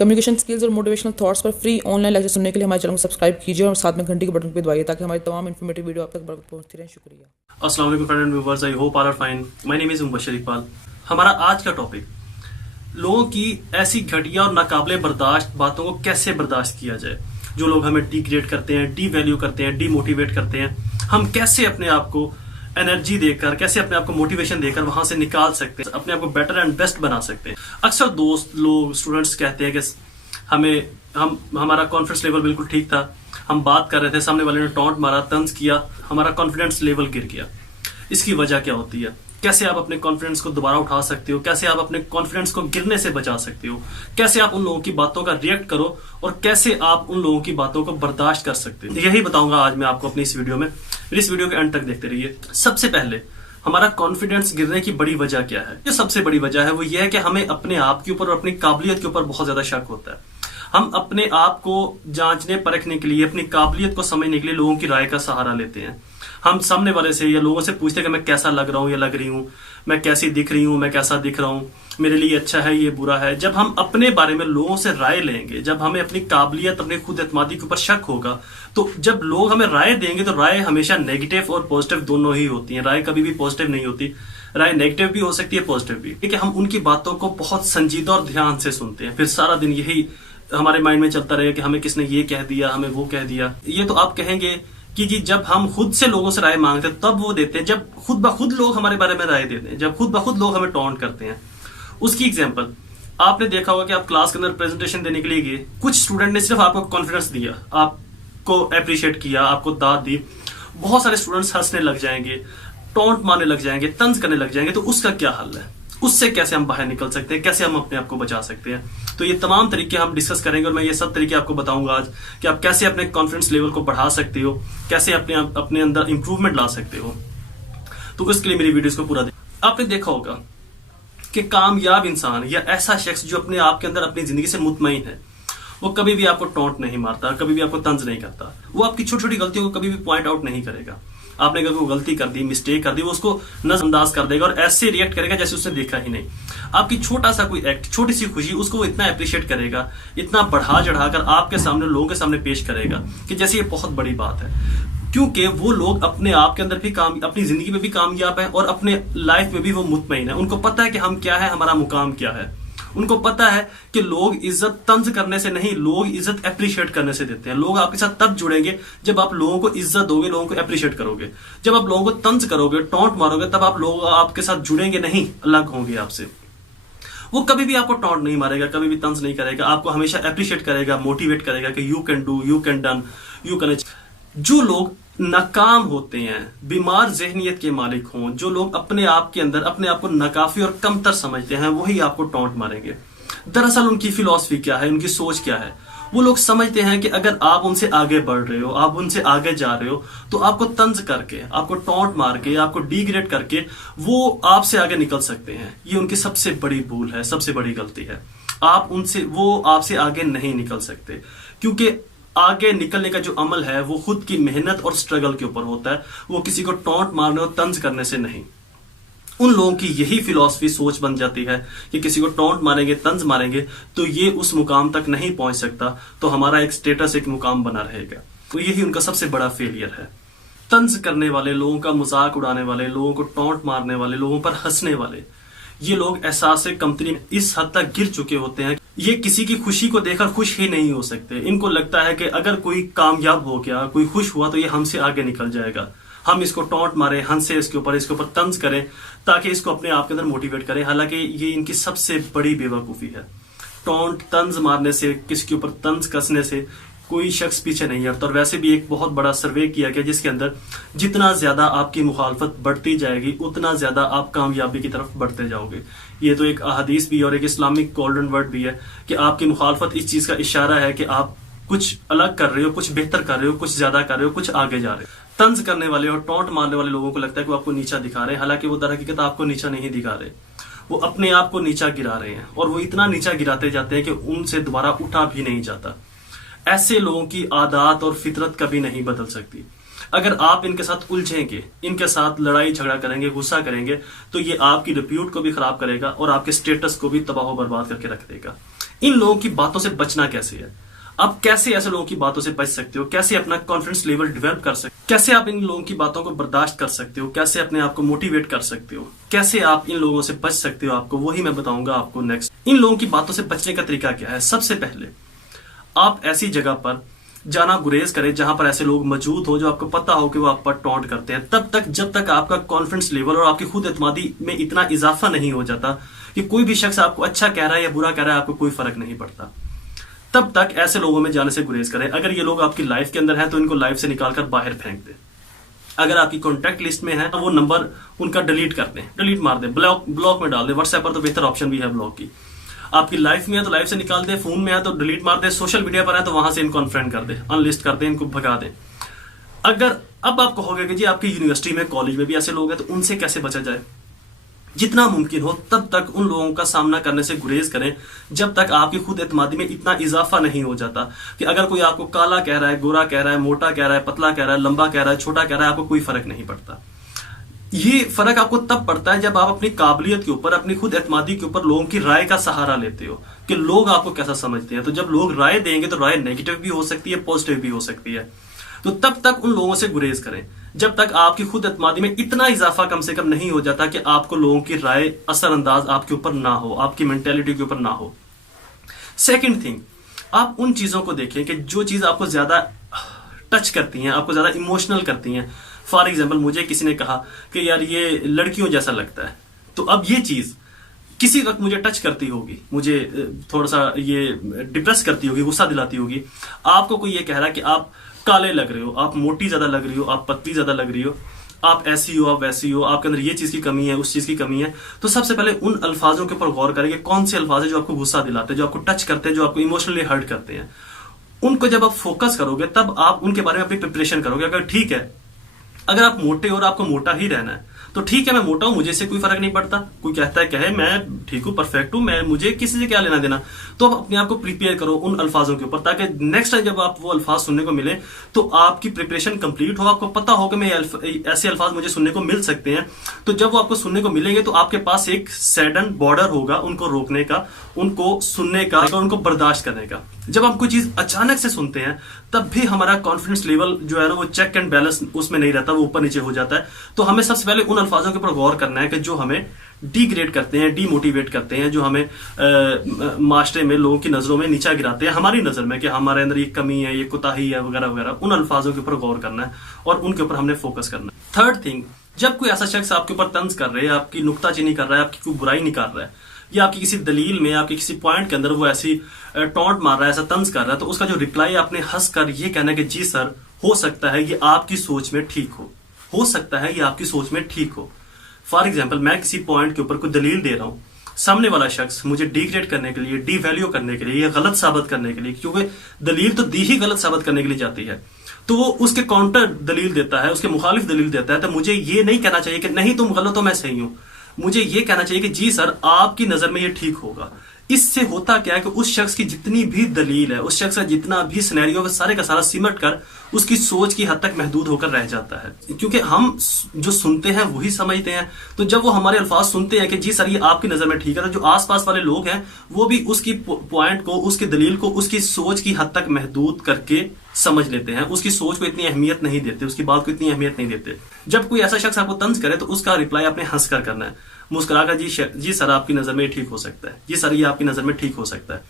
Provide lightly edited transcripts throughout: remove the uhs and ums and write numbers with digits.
Communication skills और motivational thoughts पर free online lecture सुनने के लिए हमारे चैनल को सब्सक्राइब कीजिए और साथ में घंटी के बटन को दबाइए ताकि हमारी तमाम इन्फॉर्मेटिव वीडियो आप तक पहुंचती रहे। शुक्रिया। अस्सलाम वालेकुम friend and viewers, I hope all are fine. My name is Mubashir Iqbal. हमारा आज का टॉपिक लोगों की ऐसी घटिया और नाकाबिले बर्दाश्त बातों को कैसे बर्दाश्त किया जाए। जो लोग हमें डिग्रेड करते हैं, डी वैल्यू करते हैं, डीमोटिवेट करते हैं, हम कैसे अपने आप को एनर्जी देकर, कैसे अपने आप को मोटिवेशन देकर वहां से निकाल सकते हैं, अपने आप को बेटर एंड बेस्ट बना सकते हैं। अक्सर दोस्त लोग, स्टूडेंट्स कहते हैं कि हमारा कॉन्फिडेंस लेवल बिल्कुल ठीक था, हम बात कर रहे थे, सामने वाले ने टॉन्ट मारा, तंज किया, हमारा कॉन्फिडेंस लेवल गिर गया। इसकी वजह क्या होती है? कैसे आप अपने कॉन्फिडेंस को दोबारा उठा सकते हो? कैसे आप अपने कॉन्फिडेंस को गिरने से बचा सकते हो? कैसे आप उन लोगों की बातों का रिएक्ट करो और कैसे आप उन लोगों की बातों को बर्दाश्त कर सकते हो, यही बताऊंगा आज मैं आपको अपनी इस वीडियो में। इस वीडियो के एंड तक देखते रहिए। सबसे पहले हमारा कॉन्फिडेंस गिरने की बड़ी वजह क्या है? जो सबसे बड़ी वजह है वो ये है कि हमें अपने आप के ऊपर और अपनी काबिलियत के ऊपर बहुत ज्यादा शक होता है। हम अपने आप को जांचने परखने के लिए, अपनी काबिलियत को समझने के लिए लोगों की राय का सहारा लेते हैं। हम सामने वाले से या लोगों से पूछते हैं कि मैं कैसा लग रहा हूं या लग रही हूं, मैं कैसी दिख रही हूं, मैं कैसा दिख रहा हूं, मेरे लिए अच्छा है, ये बुरा है। जब हम अपने बारे में लोगों से राय लेंगे, जब हमें अपनी काबिलियत, अपनी खुद एतमादी के ऊपर शक होगा, तो जब लोग हमें राय देंगे तो राय हमेशा नेगेटिव और पॉजिटिव दोनों ही होती है। राय कभी भी पॉजिटिव नहीं होती, राय नेगेटिव भी हो सकती है, पॉजिटिव भी। ठीक है, हम उनकी बातों को बहुत संजीदा और ध्यान से सुनते हैं। फिर सारा दिन यही हमारे माइंड में चलता रहेगा कि हमें किसने ये कह दिया, हमें वो कह दिया। ये तो आप कहेंगे कि जी जब हम खुद से लोगों से राय मांगते हैं तब वो देते हैं, जब खुद ब खुद लोग हमारे बारे में राय देते हैं, जब खुद ब खुद लोग हमें टॉन्ट करते हैं। उसकी एग्जांपल आपने देखा होगा कि आप क्लास के अंदर प्रेजेंटेशन देने के लिए गए, कुछ स्टूडेंट ने सिर्फ आपको कॉन्फिडेंस दिया, आपको अप्रिशिएट किया, आपको दाद दी। बहुत सारे स्टूडेंट्स हंसने लग जाएंगे, टॉन्ट मारने लग जाएंगे, तंज करने लग जाएंगे। तो उसका क्या हल है? उससे कैसे हम बाहर निकल सकते हैं? कैसे हम अपने आप को बचा सकते हैं? तो ये तमाम तरीके हम डिस्कस करेंगे और मैं ये सब तरीके आपको बताऊंगा आज कि आप कैसे अपने कॉन्फिडेंस लेवल को बढ़ा सकते हो, कैसे अपने अंदर इंप्रूवमेंट ला सकते हो। तो इसके लिए मेरी वीडियोस को पूरा देखिए। आपने देखा होगा कि कामयाब इंसान या ऐसा शख्स जो अपने आप के अंदर अपनी जिंदगी से मुतमईन है, वो कभी भी आपको टॉन्ट नहीं मारता, कभी भी आपको तंज नहीं करता। वो आपकी छोटी छोटी गलतियों को कभी भी पॉइंट आउट नहीं करेगा। आपने अगर कोई गलती कर दी, मिस्टेक कर दी, वो उसको नजरअंदाज कर देगा और ऐसे रिएक्ट करेगा जैसे उसने देखा ही नहीं। आपकी छोटा सा कोई एक्ट, छोटी सी खुशी, उसको वो इतना अप्रिशिएट करेगा, इतना बढ़ा चढ़ाकर आपके सामने, लोगों के सामने पेश करेगा कि जैसे ये बहुत बड़ी बात है। क्योंकि वो लोग अपने आप के अंदर भी अपनी जिंदगी में भी कामयाब है और अपने लाइफ में भी वो मुतमईन है। उनको पता है कि हम क्या है, हमारा मुकाम क्या है। उनको पता है कि लोग इज्जत तंज करने से नहीं, लोग इज्जत अप्रिशिएट करने से देते हैं। लोग आपके साथ तब जुड़ेंगे जब आप लोगों को इज्जत दोगे, लोगों को अप्रिशिएट करोगे। जब आप लोगों को तंज करोगे, टॉन्ट मारोगे, तब आप लोग आपके साथ जुड़ेंगे नहीं, अलग होंगे आपसे। वो कभी भी आपको टॉन्ट नहीं मारेगा, कभी भी तंज नहीं करेगा, आपको हमेशा अप्रिशिएट करेगा, मोटिवेट करेगा कि you can do, you can done, you can. जो लोग नाकाम होते हैं, बीमार ज़हनियत के मालिक हों, जो लोग अपने आप के अंदर अपने आप को नाकाफी और कमतर समझते हैं, वही आपको टॉन्ट मारेंगे। दरअसल उनकी फिलॉसफी क्या है, उनकी सोच क्या है? वो लोग समझते हैं कि अगर आप उनसे आगे बढ़ रहे हो, आप उनसे आगे जा रहे हो, तो आपको तंज करके, आपको टॉन्ट मार के, आपको डिग्रेड करके वो आपसे आगे निकल सकते हैं। ये उनकी सबसे बड़ी भूल है, सबसे बड़ी गलती है। वो आपसे आगे नहीं निकल सकते, क्योंकि आगे निकलने का जो अमल है वो खुद की मेहनत और स्ट्रगल के ऊपर होता है। वो किसी को टॉन्ट मारने और तंज करने से नहीं। उन लोगों की यही फिलॉसफी, सोच बन जाती है कि किसी को टॉन्ट मारेंगे, तंज मारेंगे तो ये उस मुकाम तक नहीं पहुंच सकता, तो हमारा एक स्टेटस, एक मुकाम बना रहेगा। तो यही उनका सबसे बड़ा फेलियर है। तंज करने वाले लोगों का मजाक उड़ाने वाले, लोगों को टॉन्ट मारने वाले, लोगों पर हंसने वाले, ये लोग एहसास कमतरी में इस हद तक गिर चुके होते हैं, ये किसी की खुशी को देखकर खुश ही नहीं हो सकते। इनको लगता है कि अगर कोई कामयाब हो गया, कोई खुश हुआ, तो ये हमसे आगे निकल जाएगा। हम इसको टॉन्ट मारे, हंसे इसके ऊपर तंज करें ताकि इसको अपने आप के अंदर मोटिवेट करें। हालांकि ये इनकी सबसे बड़ी बेवकूफी है। टॉन्ट, तंज मारने से, किसी के ऊपर तंज कसने से कोई शख्स पीछे नहीं हटता। और वैसे भी एक बहुत बड़ा सर्वे किया गया जिसके अंदर जितना ज्यादा आपकी मुखालफत बढ़ती जाएगी, उतना ज्यादा आप कामयाबी की तरफ बढ़ते जाओगे। ये तो एक अहादीस भी और एक इस्लामिक गोल्डन वर्ड भी है कि आपकी मुखालफत इस चीज का इशारा है कि आप कुछ अलग कर रहे हो, कुछ बेहतर कर रहे हो, कुछ ज्यादा कर रहे हो, कुछ आगे जा रहे हो। तंज करने वाले और टॉन्ट मारने वाले लोगों को लगता है कि वो आपको नीचा दिखा रहे हैं, हालांकि वो दर हकीकत आपको नीचा नहीं दिखा रहे, वो अपने आप को नीचा गिरा रहे हैं। और वो इतना नीचा गिराते जाते हैं कि उनसे दोबारा उठा भी नहीं जाता। ऐसे लोगों की आदत और फितरत कभी नहीं बदल सकती। अगर आप इनके साथ उलझेंगे, इनके साथ लड़ाई झगड़ा करेंगे, गुस्सा करेंगे, तो ये आपकी रिप्यूट को भी खराब करेगा और आपके स्टेटस को भी तबाह बर्बाद करके रख देगा। इन लोगों की बातों से बचना कैसे है, आप कैसे ऐसे लोगों की बातों से बच सकते हो, कैसे अपना कॉन्फिडेंस लेवल डेवलप कर सकते हो, कैसे आप इन लोगों की बातों को बर्दाश्त कर सकते हो, कैसे अपने आप को मोटिवेट कर सकते हो, कैसे आप इन लोगों से बच सकते हो, आपको वही मैं बताऊंगा आपको नेक्स्ट। इन लोगों की बातों से बचने का तरीका क्या है। सबसे पहले आप ऐसी जगह पर जाना गुरेज करें जहां पर ऐसे लोग मौजूद हो जो आपको पता हो कि वो आप पर टॉन्ट करते हैं, तब तक जब तक आपका कॉन्फिडेंस लेवल और आपकी खुद एतमादी में इतना इजाफा नहीं हो जाता कि कोई भी शख्स आपको अच्छा कह रहा है या बुरा कह रहा है आपको कोई फर्क नहीं पड़ता, तब तक ऐसे लोगों में जाने से गुरेज करें। अगर ये लोग आपकी लाइफ के अंदर हैं तो इनको लाइफ से निकालकर बाहर फेंक दें। अगर आपकी कॉन्टैक्ट लिस्ट में है तो वो नंबर उनका डिलीट कर दें, डिलीट मार दें, ब्लॉक में डाल दें। व्हाट्सएप पर तो बेहतर ऑप्शन भी है ब्लॉक की। आपकी लाइफ में है तो लाइफ से निकाल दे, फोन में है तो डिलीट मार दे, सोशल मीडिया पर है तो वहां से इनको अनफ्रेंड कर दे, अनलिस्ट कर दे, इनको भगा दे। अगर अब आप कहोगे कि जी आपकी यूनिवर्सिटी में कॉलेज में भी ऐसे लोग हैं तो उनसे कैसे बचा जाए, जितना मुमकिन हो तब तक उन लोगों का सामना करने से गुरेज करें जब तक आपकी खुद एतमादी में इतना इजाफा नहीं हो जाता कि अगर कोई आपको काला कह रहा है, गोरा कह रहा है, मोटा कह रहा है, पतला कह रहा है, लंबा कह रहा है, छोटा कह रहा है, आपको कोई फर्क नहीं पड़ता। ये फर्क आपको तब पड़ता है जब आप अपनी काबिलियत के ऊपर, अपनी खुद एतमादी के ऊपर लोगों की राय का सहारा लेते हो कि लोग आपको कैसा समझते हैं। तो जब लोग राय देंगे तो राय नेगेटिव भी हो सकती है, पॉजिटिव भी हो सकती है, तो तब तक उन लोगों से गुरेज करें जब तक आपकी खुद एतमादी में इतना इजाफा कम से कम नहीं हो जाता कि आपको लोगों की राय असरअंदाज आपके ऊपर ना हो, आपकी मेंटेलिटी के ऊपर ना हो। सेकंड थिंग, आप उन चीजों को देखें कि जो चीज आपको ज्यादा टच करती हैं, आपको ज्यादा इमोशनल करती हैं। फॉर एग्जाम्पल, मुझे किसी ने कहा कि यार ये लड़कियों जैसा लगता है, तो अब ये चीज किसी वक्त मुझे टच करती होगी, मुझे थोड़ा सा ये डिप्रेस करती होगी, गुस्सा दिलाती होगी। आपको कोई ये कह रहा है कि आप काले लग रहे हो, आप मोटी ज्यादा लग रही हो, आप पतली ज्यादा लग रही हो, आप ऐसी हो, आप वैसी हो, आपके अंदर ये चीज की कमी है, उस चीज की कमी है, तो सबसे पहले उन अल्फाजों के ऊपर गौर करेंगे कौन से अल्फाज है जो आपको गुस्सा दिलाते हैं, जो आपको टच करते हैं, जो आपको इमोशनली हर्ट करते हैं। उनको जब आप फोकस करोगे तब आप उनके बारे में अपनी प्रिपरेशन करोगे। अगर ठीक है, अगर आप मोटे हो और आपको मोटा ही रहना है तो ठीक है, मैं मोटा हूं, मुझे इससे कोई फर्क नहीं पड़ता, कोई कहता है कहे, मैं ठीक हूं, परफेक्ट हूं, मैं, मुझे किसी से क्या लेना देना। तो आप अपने आप को प्रिपेयर करो उन अल्फाजों के ऊपर, ताकि नेक्स्ट टाइम जब आप वो अल्फाज सुनने को मिले तो आपकी प्रिपरेशन कंप्लीट हो, आपको पता हो कि मैं ऐसे अल्फाज मुझे सुनने को मिल सकते हैं। तो जब वो आपको सुनने को मिलेंगे तो आपके पास एक सडन बॉर्डर होगा उनको रोकने का, उनको सुनने का और उनको बर्दाश्त करने का। जब हम कोई चीज अचानक से सुनते हैं तब भी हमारा कॉन्फिडेंस लेवल जो है ना वो चेक एंड बैलेंस उसमें नहीं रहता, वो ऊपर नीचे हो जाता है। तो हमें सबसे पहले उन अल्फाजों के ऊपर गौर करना है कि जो हमें डिग्रेड करते हैं, डीमोटिवेट करते हैं, जो हमें माशरे में लोगों की नजरों में नीचा गिराते हैं, हमारी नजर में कि हमारे अंदर ये कमी है, ये कोताही है वगैरह वगैरह। उन अल्फाजों के ऊपर गौर करना है और उनके ऊपर हमने फोकस करना है। थर्ड थिंग, जब कोई ऐसा शख्स आपके ऊपर तंज कर रहा है, आपकी नुक्ताचीनी कर रहा है, आपकी कोई बुराई निकाल रहा है, या आपकी किसी दलील में, आपके किसी पॉइंट के अंदर वो ऐसी टॉन्ट मार रहा है, ऐसा तंज कर रहा है, तो उसका जो रिप्लाई आपने हंस कर ये कहना है कि जी सर, हो सकता है ये आपकी सोच में ठीक हो सकता है ये आपकी सोच में ठीक हो। फॉर एग्जाम्पल, मैं किसी पॉइंट के ऊपर कोई दलील दे रहा हूं, सामने वाला शख्स मुझे डिग्रेड करने के लिए, डीवैल्यू करने के लिए या गलत साबित करने के लिए, क्योंकि दलील तो दी ही गलत साबित करने के लिए जाती है, तो वो उसके काउंटर दलील देता है, उसके मुखालिफ दलील देता है। तो मुझे ये नहीं कहना चाहिए कि नहीं तुम गलत हो मैं सही हूं, मुझे ये कहना चाहिए कि जी सर आपकी नजर में ये ठीक होगा। इससे होता क्या है कि उस शख्स की जितनी भी दलील है, उस शख्स का जितना भी सिनेरियो है, सारे का सारा सिमट कर उसकी सोच की हद तक महदूद होकर रह जाता है, क्योंकि हम जो सुनते हैं वही समझते हैं। तो जब वो हमारे अल्फाज सुनते हैं कि जी सर ये आपकी नजर में ठीक है, तो जो आसपास वाले लोग हैं वो भी उसकी पॉइंट को, उसकी दलील को, उसकी सोच की हद तक महदूद करके समझ लेते हैं, उसकी सोच को इतनी अहमियत नहीं देते, उसकी बात को इतनी अहमियत नहीं देते। जब कोई ऐसा शख्स आपको तंज करे तो उसका रिप्लाई आपने हंसकर करना है, मुस्कुराकर जी सर आपकी नजर में ठीक हो सकता है, जी सर ये आपकी नजर में ठीक हो सकता है,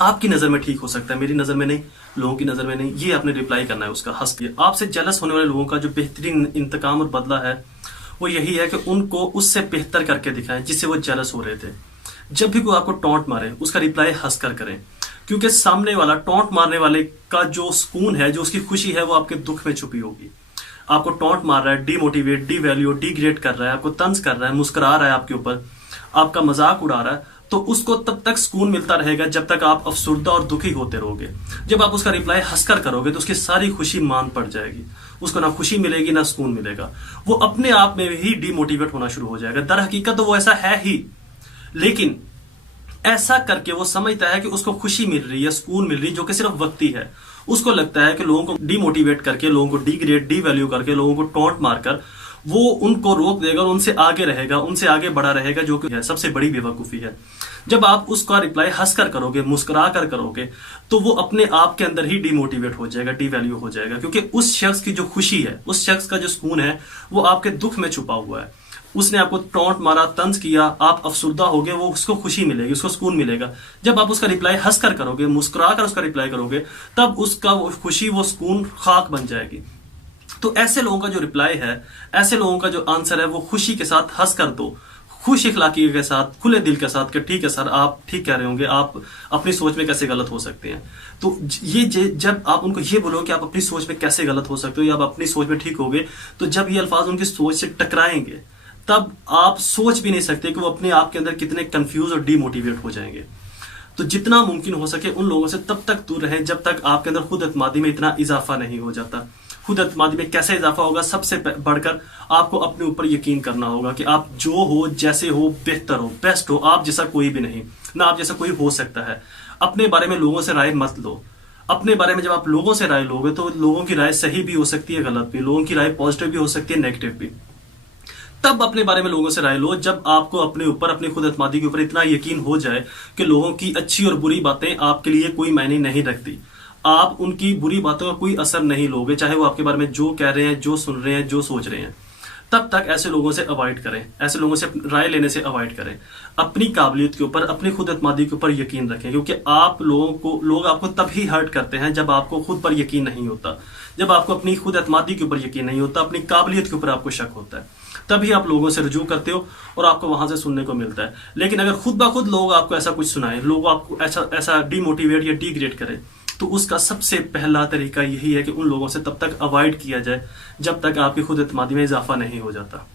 आपकी नजर में ठीक हो सकता है, मेरी नजर में नहीं, लोगों की नजर में नहीं, ये आपने रिप्लाई करना है उसका हंस के। आपसे जेलस होने वाले लोगों का जो बेहतरीन इंतकाम और बदला है वो यही है कि उनको उससे बेहतर करके दिखाएं जिससे वो जेलस हो रहे थे। जब भी कोई आपको टॉन्ट मारे उसका रिप्लाई हंस कर करें, क्योंकि सामने वाला, टॉन्ट मारने वाले का जो सुकून है, जो उसकी खुशी है, वो आपके दुख में छुपी होगी। आपको टॉन्ट मार रहा है, डीमोटिवेट, डीवैल्यू, डिग्रेड कर रहा है, आपको तंज कर रहा है, मुस्कुरा रहा है आपके ऊपर, आपका मजाक उड़ा रहा है, तो उसको तब तक सुकून मिलता रहेगा जब तक आप अफसुर्दा और दुखी होते रहोगे। जब आप उसका रिप्लाई हंसकर करोगे तो उसकी सारी खुशी मान पड़ जाएगी, उसको ना खुशी मिलेगी ना सुकून मिलेगा, वो अपने आप में ही डीमोटिवेट होना शुरू हो जाएगा। दर हकीकत तो वो ऐसा है ही, लेकिन ऐसा करके वो समझता है कि उसको खुशी मिल रही है, सुकून मिल रही है, जो कि सिर्फ वक्ती है। उसको लगता है कि लोगों को डीमोटिवेट करके, लोगों को डिग्रेड, डीवैल्यू करके, लोगों को टॉन्ट मारकर वो उनको रोक देगा और उनसे आगे रहेगा, उनसे आगे बढ़ा रहेगा, जो कि है सबसे बड़ी बेवकूफी है। जब आप उसका रिप्लाई हंसकर करोगे, मुस्कुरा कर करोगे, तो वो अपने आप के अंदर ही डिमोटिवेट हो जाएगा, डिवैल्यू हो जाएगा, क्योंकि उस शख्स की जो खुशी है, उस शख्स का जो सुकून है, वो आपके दुख में छुपा हुआ है। उसने आपको टोंट मारा, तंज किया, आप अफसुर्दा हो गए, वो उसको खुशी मिलेगी, उसको सुकून मिलेगा। जब आप उसका रिप्लाई हंसकर करोगे, मुस्कुरा कर उसका रिप्लाई करोगे, तब उसका वो खुशी, वो सुकून खाक बन जाएगी। तो ऐसे लोगों का जो रिप्लाई है, ऐसे लोगों का जो आंसर है, वो खुशी के साथ हंस कर दो, खुश इखलाकी के साथ, खुले दिल के साथ कि ठीक है सर, आप ठीक कह रहे होंगे, आप अपनी सोच में कैसे गलत हो सकते हैं। तो जब आप उनको ये बोलो कि आप अपनी सोच में कैसे गलत हो सकते हो या आप अपनी सोच में ठीक होगे, तो जब ये अल्फाज उनकी सोच से टकराएंगे, तब आप सोच भी नहीं सकते कि वो अपने आप के अंदर कितने कंफ्यूज और डीमोटिवेट हो जाएंगे। तो जितना मुमकिन हो सके उन लोगों से तब तक दूर रहें जब तक आपके अंदर खुद एतमादी में इतना इजाफा नहीं हो जाता। खुद एतमादी में कैसे इजाफा होगा? सबसे बढ़कर आपको अपने ऊपर यकीन करना होगा कि आप जो हो, जैसे हो, बेहतर हो, बेस्ट हो, आप जैसा कोई भी नहीं, ना आप जैसा कोई हो सकता है। अपने बारे में लोगों से राय मत लो। अपने बारे में जब आप लोगों से राय लोगे तो लोगों की राय सही भी हो सकती है, गलत भी, लोगों की राय पॉजिटिव भी हो सकती है, नेगेटिव भी। तब अपने बारे में लोगों से राय लो जब आपको अपने ऊपर, अपनी खुद एतमादी के ऊपर इतना यकीन हो जाए कि लोगों की अच्छी और बुरी बातें आपके लिए कोई मायने नहीं रखती। आप उनकी बुरी बातों का कोई असर नहीं लोगे, चाहे वो आपके बारे में जो कह रहे हैं, जो सुन रहे हैं, जो सोच रहे हैं। तब तक ऐसे लोगों से अवॉइड करें, ऐसे लोगों से राय लेने से अवॉइड करें। अपनी काबिलियत के ऊपर, अपनी खुद एतमादी के ऊपर यकीन रखें, क्योंकि लोग आपको तभी हर्ट करते हैं जब आपको खुद पर यकीन नहीं होता, जब आपको अपनी खुद एतमादी के ऊपर यकीन नहीं होता, अपनी काबिलियत के ऊपर आपको शक होता है, तभी आप लोगों से रुजू करते हो और आपको वहां से सुनने को मिलता है। लेकिन अगर खुद ब खुद लोग आपको ऐसा कुछ सुनाए, लोग आपको ऐसा डीमोटिवेट या डिग्रेड करें, तो उसका सबसे पहला तरीका यही है कि उन लोगों से तब तक अवॉइड किया जाए जब तक आपकी खुद एतमादी में इजाफा नहीं हो जाता।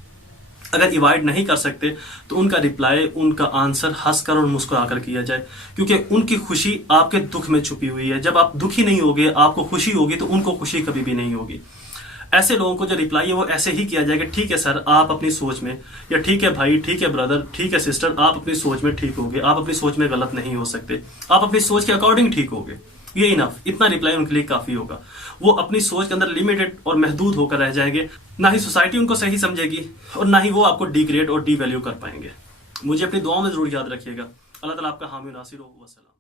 अगर अवॉइड नहीं कर सकते तो उनका रिप्लाई, उनका आंसर हंसकर और मुस्कुराकर किया जाए, क्योंकि उनकी खुशी आपके दुख में छुपी हुई है। जब आप दुखी नहीं होगे, आपको खुशी होगी, तो उनको खुशी कभी भी नहीं होगी। ऐसे लोगों को जो रिप्लाई है वो ऐसे ही किया जाएगा, ठीक है सर, आप अपनी सोच में, या ठीक है भाई, ठीक है ब्रदर, ठीक है सिस्टर, आप अपनी सोच में ठीक होगे, आप अपनी सोच में गलत नहीं हो सकते, आप अपनी सोच के अकॉर्डिंग ठीक होगे, ये इनफ, इतना रिप्लाई उनके लिए काफी होगा। वो अपनी सोच के अंदर लिमिटेड और महदूद होकर रह जाएंगे, ना ही सोसाइटी उनको सही समझेगी और ना ही वो आपको डिग्रेड और डीवैल्यू कर पाएंगे। मुझे अपनी दुआओं में जरूर याद रखिएगा। अल्लाह ताला आपका हामी नासिर हो। वसलाम।